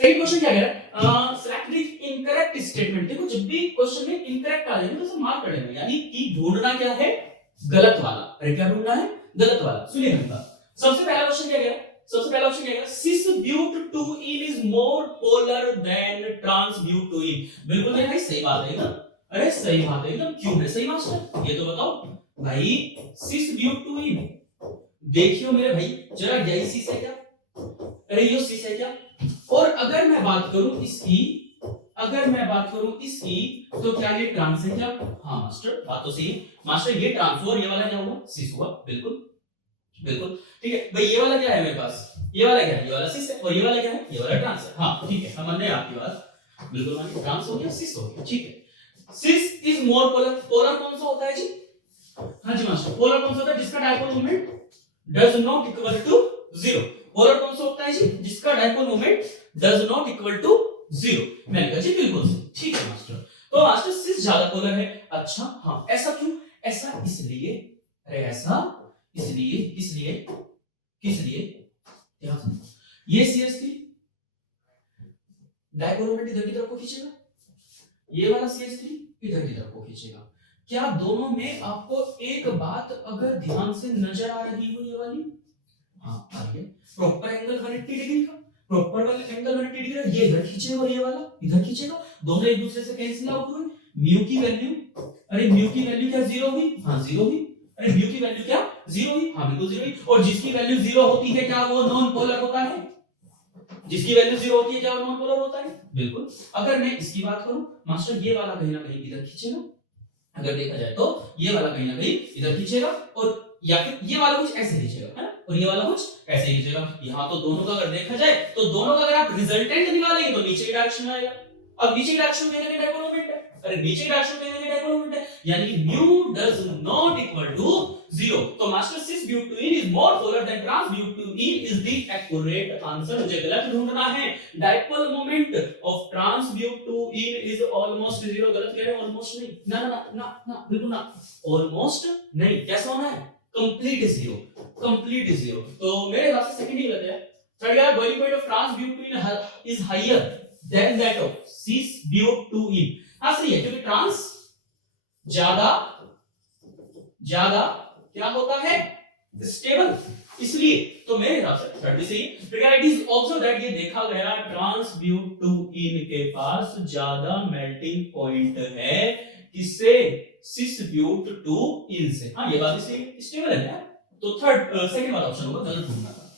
Second question क्या कह रहा है, सिलेक्ट द इनकरेक्ट स्टेटमेंट। देखो जब भी क्वेश्चन में इनकरेक्ट आ जाए तो उसे मार्क कर देना, यानी कि ढूंढना क्या है, गलत वाला। अरे क्या ढूंढना है, गलत वाला। सुनिए ढंग। सबसे पहला क्वेश्चन क्या कह रहा है, सबसे पहला क्वेश्चन क्या कह रहा है, cis but two ene is more polar than trans but two ene. बिल्कुल मेरे भाई सही बात है एकदम। अरे सही बात है एकदम, क्यों है सही मास्टर, ये तो बताओ भाई। सिस ब्यूट टू इन, देखियो मेरे भाई जरा, यही सिस है क्या, अरे ये सिस है क्या। और अगर मैं बात करूं इसकी, अगर मैं बात करूं इसकी, तो क्या ये ट्रांस है क्या? हाँ मास्टर, बात तो सही है मास्टर, ये ट्रांस हुआ और ये वाला क्या हुआ, सिस हुआ। बिल्कुल बिल्कुल ठीक है भाई। ये वाला क्या है मेरे पास, ये वाला क्या है, ये वाला सिस है, और ये वाला क्या है, ये वाला ट्रांस है। हाँ ठीक है, हम मान रहे हैं आपकी बात, बिल्कुल मान, ट्रांस हो गया, सिस हो गया, ठीक है। सिस इज मोर पोलर। पोलर कौन सा होता है जी? हाँ जी मास्टर, पोलर कौन सा होता है जिसका dipole moment does not equal to 0। Polar कौन सा होता है जी जिसका dipole moment does not equal to 0। मैंने कहा जी बिल्कुल सही, ठीक है मास्टर। तो मास्टर सिस ज्यादा पोलर है। अच्छा हाँ, ऐसा क्यों? ऐसा इसलिए, अरे ऐसा इसलिए, इसलिए किस लिए, ध्यान सुनो, ये CH3 डायपोल मोमेंट इधर की तरफ को खींचेगा, ये वाला CH3 इधर की तरफ को खींचेगा। क्या दोनों में आपको एक बात अगर ध्यान से नजर आ रही हो, ये वाली, हाँ आ रही है, प्रॉपर एंगल 180 डिग्री का, प्रॉपर वाला एंगल 180 डिग्री का, ये इधर खींचेगा और ये वाला इधर खींचेगा, दोनों एक दूसरे से कैंसिल आउट हुए। म्यू की वैल्यू, अरे म्यू की वैल्यू क्या 0 हुई? हाँ 0 हुई। अरे म्यू की वैल्यू क्या 0 हुई? हाँ बिल्कुल 0 हुई। और जिसकी वैल्यू 0 होती है क्या वो नॉन पोलर होता है? जिसकी वैल्यू 0 होती है क्या वो नॉन पोलर होता है? बिल्कुल। अगर मैं इसकी बात करूं मास्टर, ये वाला कहीं ना कहीं इधर खींचेगा, अगर देखा जाए तो ये वाला कहीं ना कहीं इधर खींचेगा, और या फिर ये वाला कुछ ऐसे खींचेगा, है ना, और ये वाला कुछ ऐसे खींचेगा। यहाँ तो दोनों का अगर देखा जाए तो दोनों का अगर आप रिजल्टेंट निकालेंगे तो नीचे की डायरेक्शन में आएगा। अब नीचे की डायरेक्शन में देने डायपोल मोमेंट है, अरे नीचे की डायरेक्शन में देने डायपोल मोमेंट है, यानी कि mu does not equal to 0। तो master cis but two ene is more polar than trans but two ene is the accurate answer. मुझे गलत ढूंढना है। Dipole moment of trans but two ene is almost 0। गलत कह रहे हैं, almost नहीं, ना ना ना ना बिल्कुल ना, ऑलमोस्ट नहीं, कैसा होना है, कंप्लीट 0, कंप्लीट 0। तो मेरे हिसाब से सेकंड ही गलत है। थर्ड यार, boiling point of trans but two ene is higher than that of cis but two ene. हां सही है, क्योंकि ट्रांस ज्यादा ज्यादा क्या होता है, स्टेबल, इसलिए। तो मेरे हिसाब से थर्ड भी सही है। फिर इट इज आल्सो दैट, ये देखा गया ट्रांस ब्यूट टू इन के पास ज्यादा मेल्टिंग पॉइंट है, किससे, सिस ब्यूट टू इन से। हाँ ये बात इसलिए स्टेबल है ना। तो थर्ड सेकंड वाला ऑप्शन होगा, गलत ढूंढना था,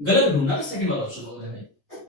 गलत ढूंढना था, सेकंड वाला ऑप्शन होगा।